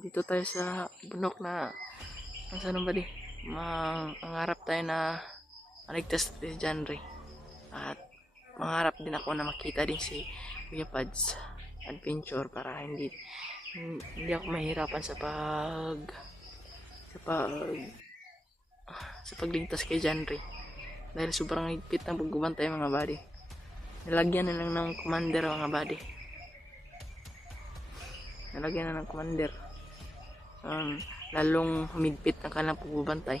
Dito tayo sa bundok na saan buddy, mangarap tayo na maligtas si Janre. At mangarap din ako na makita din si Kuya Buds adventure para hindi ako mahirapan sa pagligtas kay Janre dahil sobrang higpit ng pagbubantay mga buddy. Nilagyan na lang ng commander mga buddy, lalong humigpit ang kanilang pagbubantay,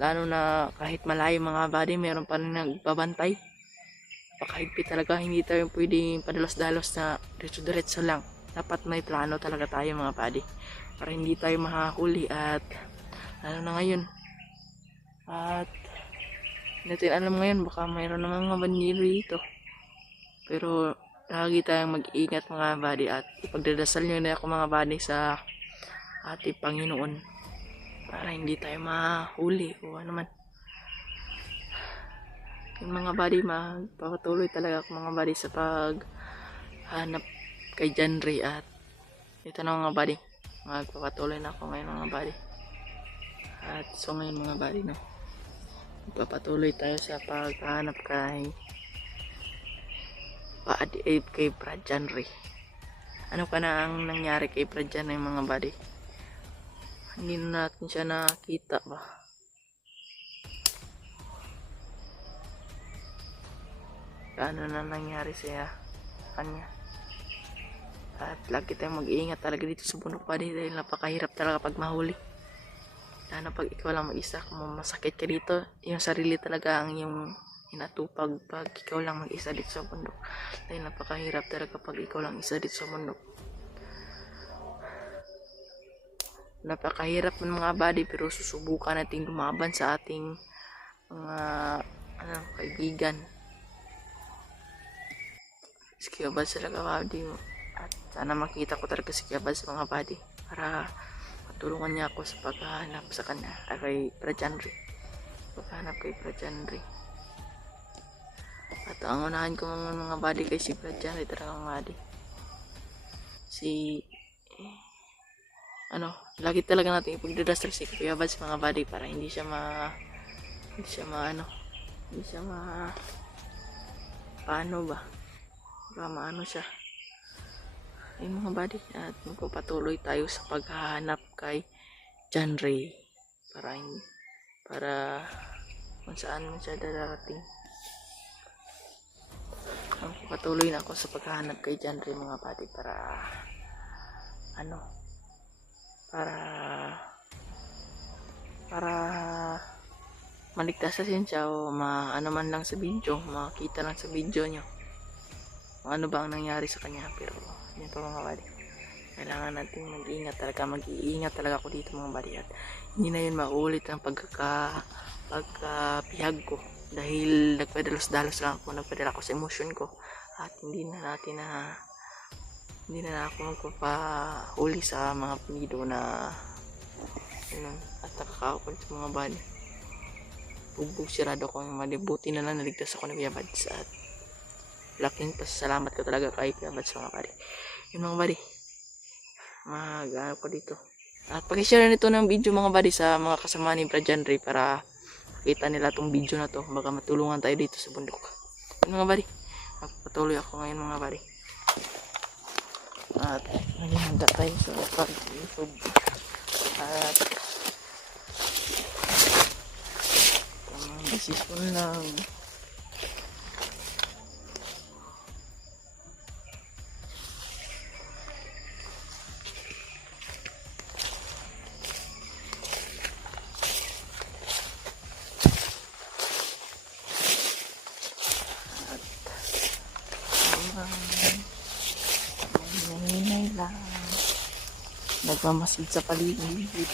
lalo na kahit malayo mga buddy meron pa rin nagbabantay. Pakahigpit talaga, hindi tayo pwedeng padalos-dalos na diretso-diretso lang. Dapat may plano talaga tayo mga buddy para hindi tayo mahahuli at lalo na ngayon at hindi natin alam ngayon baka mayroon ng mga bandido dito pero lagi tayong mag-ingat mga buddy at ipagdadasal nyo na ako mga buddy sa ating Panginoon para hindi tayo mahuli o ano man. Yung mga buddy, magpapatuloy talaga ako mga buddy sa paghanap kay Janre at ito na mga buddy, magpapatuloy na ako ngayon mga buddy. At so ngayon mga buddy magpapatuloy tayo sa paghanap kay Brad Janre. Ano ka na ang nangyari kay Brad Janre mga buddy? Hindi na natin siya nakita ba? Ano na nangyari sa kanya? At lagi tayong mag-iingat talaga dito sa bundok buddy dahil napakahirap talaga pag mahuli. Lalo pag ikaw lang mag-isa, kung masakit ka dito, yung sarili talaga ang yung hinatupag pag ikaw lang mag-isa dito sa bundok. Dahil napakahirap talaga pag ikaw lang isa dito sa bundok. Napakahirap ng mga buddy pero susubukan natin lumaban sa ating mga kaibigan. Si Kuya Buds talaga buddy at sana makita ko talaga si Kuya Buds mga buddy para matulungan niya ako sa paghahanap sa kanya kay Brad Janre. Paghahanap kay Brad Janre. ang unahan ko mga body kay si Brad Janry talaga mga body. Lagi talaga natin ipagdadasal si Kuya Bads mga body para hindi siya paano ba? Baka maano siya. Ayun mga body, at magpapatuloy tayo sa paghahanap kay Janry para kung saan man siya darating. Patuloy na ako sa paghahanap kay Janry mga body para maligtasin siya o man lang sa video, makita lang sa video niya kung ano ba ang nangyari sa kanya. Pero yun pa mga body, kailangan natin mag-iingat talaga ako dito mga body, at hindi na yun maulit ang pagkapihag ko dahil nagpadalos-dalos lang ako, nagpadala ko sa emotion ko, at hindi na ako magpapahuli sa mga video na at nakakakapal sa mga body. Bugbog sirado ko yung malibuti na lang naligtas ako ng Kuya Bads, at laking pasalamat ko talaga kay Kuya Bads mga body. Yun mga body, mag-ano ko dito, at pag-share nito ng video mga body sa mga kasama ni Brad Janry para kita nila tong video na to, baka matulungan tayo dito sa bundok. Yun mga body, magpatuloy ako ngayon mga body, at maganda tayo sa pag-YouTube. At desisyon lang. Mahinay lang, nagmamasid sa paligid.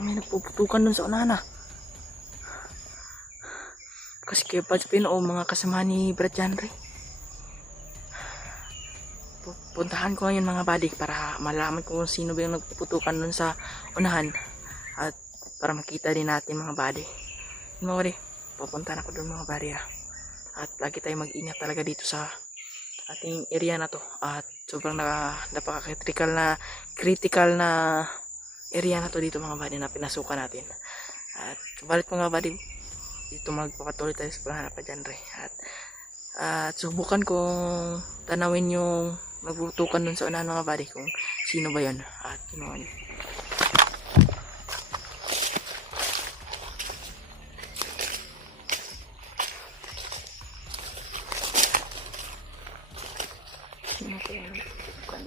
May nagpuputukan dun sa unahan kasi kaya Pajpin o mga kasama ni Brad Janry. Puntahan ko ngayon mga body para malaman ko kung sino ba yung nagpuputukan dun sa unahan, at para makita din natin mga body. Mga body, pupuntahan ako dun mga body at lagi tayo mag-ingat talaga dito sa ating area na to, at sobrang napaka-critical na area na to dito mga body na pinasukan natin. At balik mga body, dito magpapatuloy tayo sa paghahanap pa Janry, at subukan kong tanawin yung magbutukan dun sa unahan mga body kung sino ba yun, at yun mga sino ba yun nagputukan.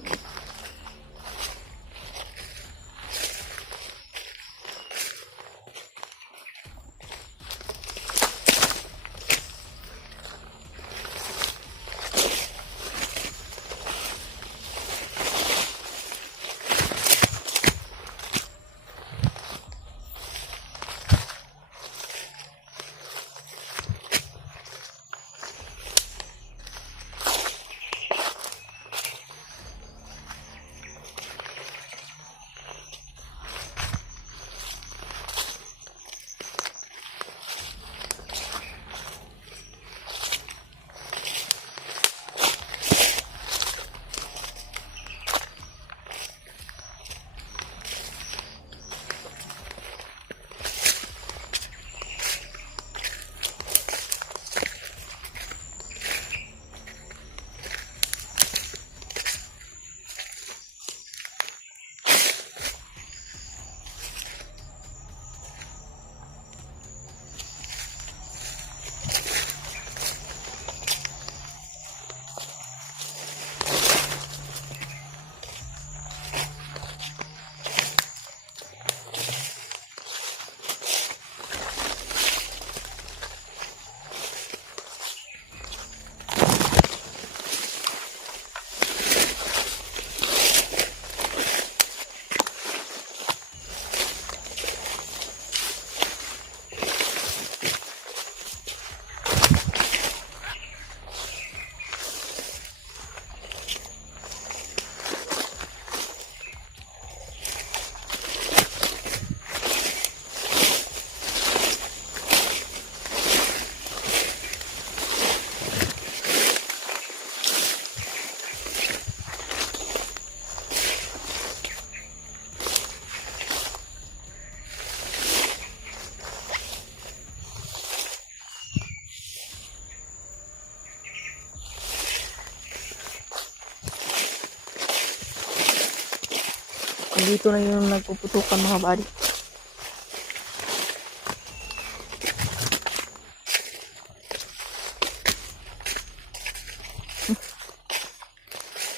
Dito na yung nagpuputukan mga buddy.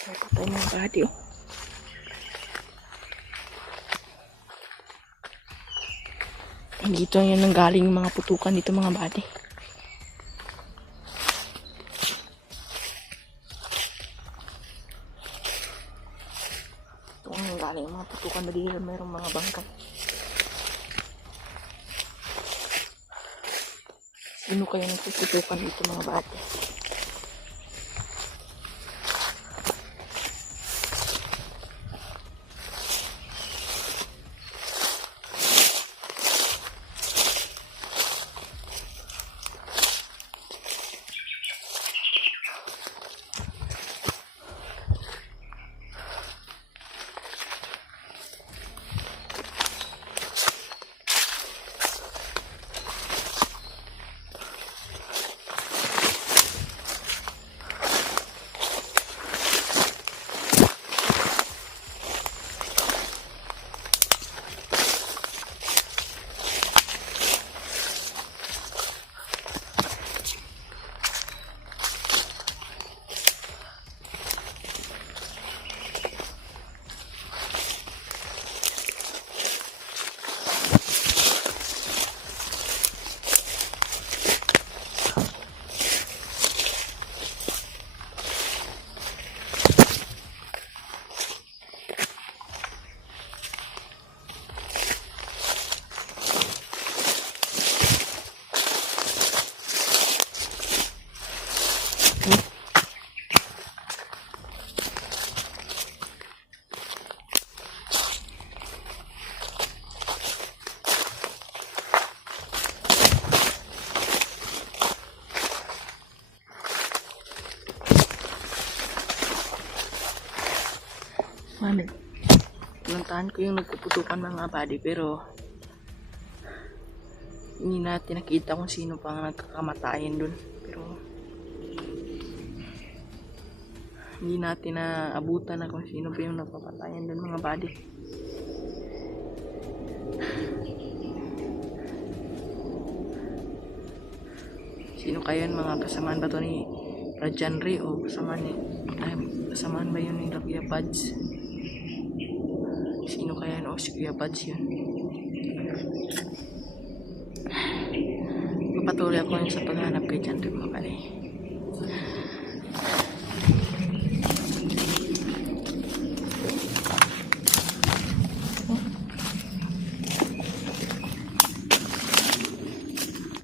May patay mga buddy oh. Dito yun nanggaling yung mga putukan dito mga buddy. Ito ang nanggaling yung mga putukan na dito. Mayroong mga bangkay. Sino kaya nagpuputukan dito mga buddy? Ano? Pinuntahan ko yung nagpuputukan mga buddy pero hindi natin nakita kung sino pang nagkakamatayan dun. Pero hindi natin naabutan na kung sino pa yung napapatayan dun mga buddy. Sino kaya yun, mga kasamaan ba to ni Rajan Ray o kasamaan ba yun ni Kuya Buds? Sino kaya yun? O si Kuya Buds yun. Papatuloy ako yun sa paghanap kay Jan Ray mga buddy.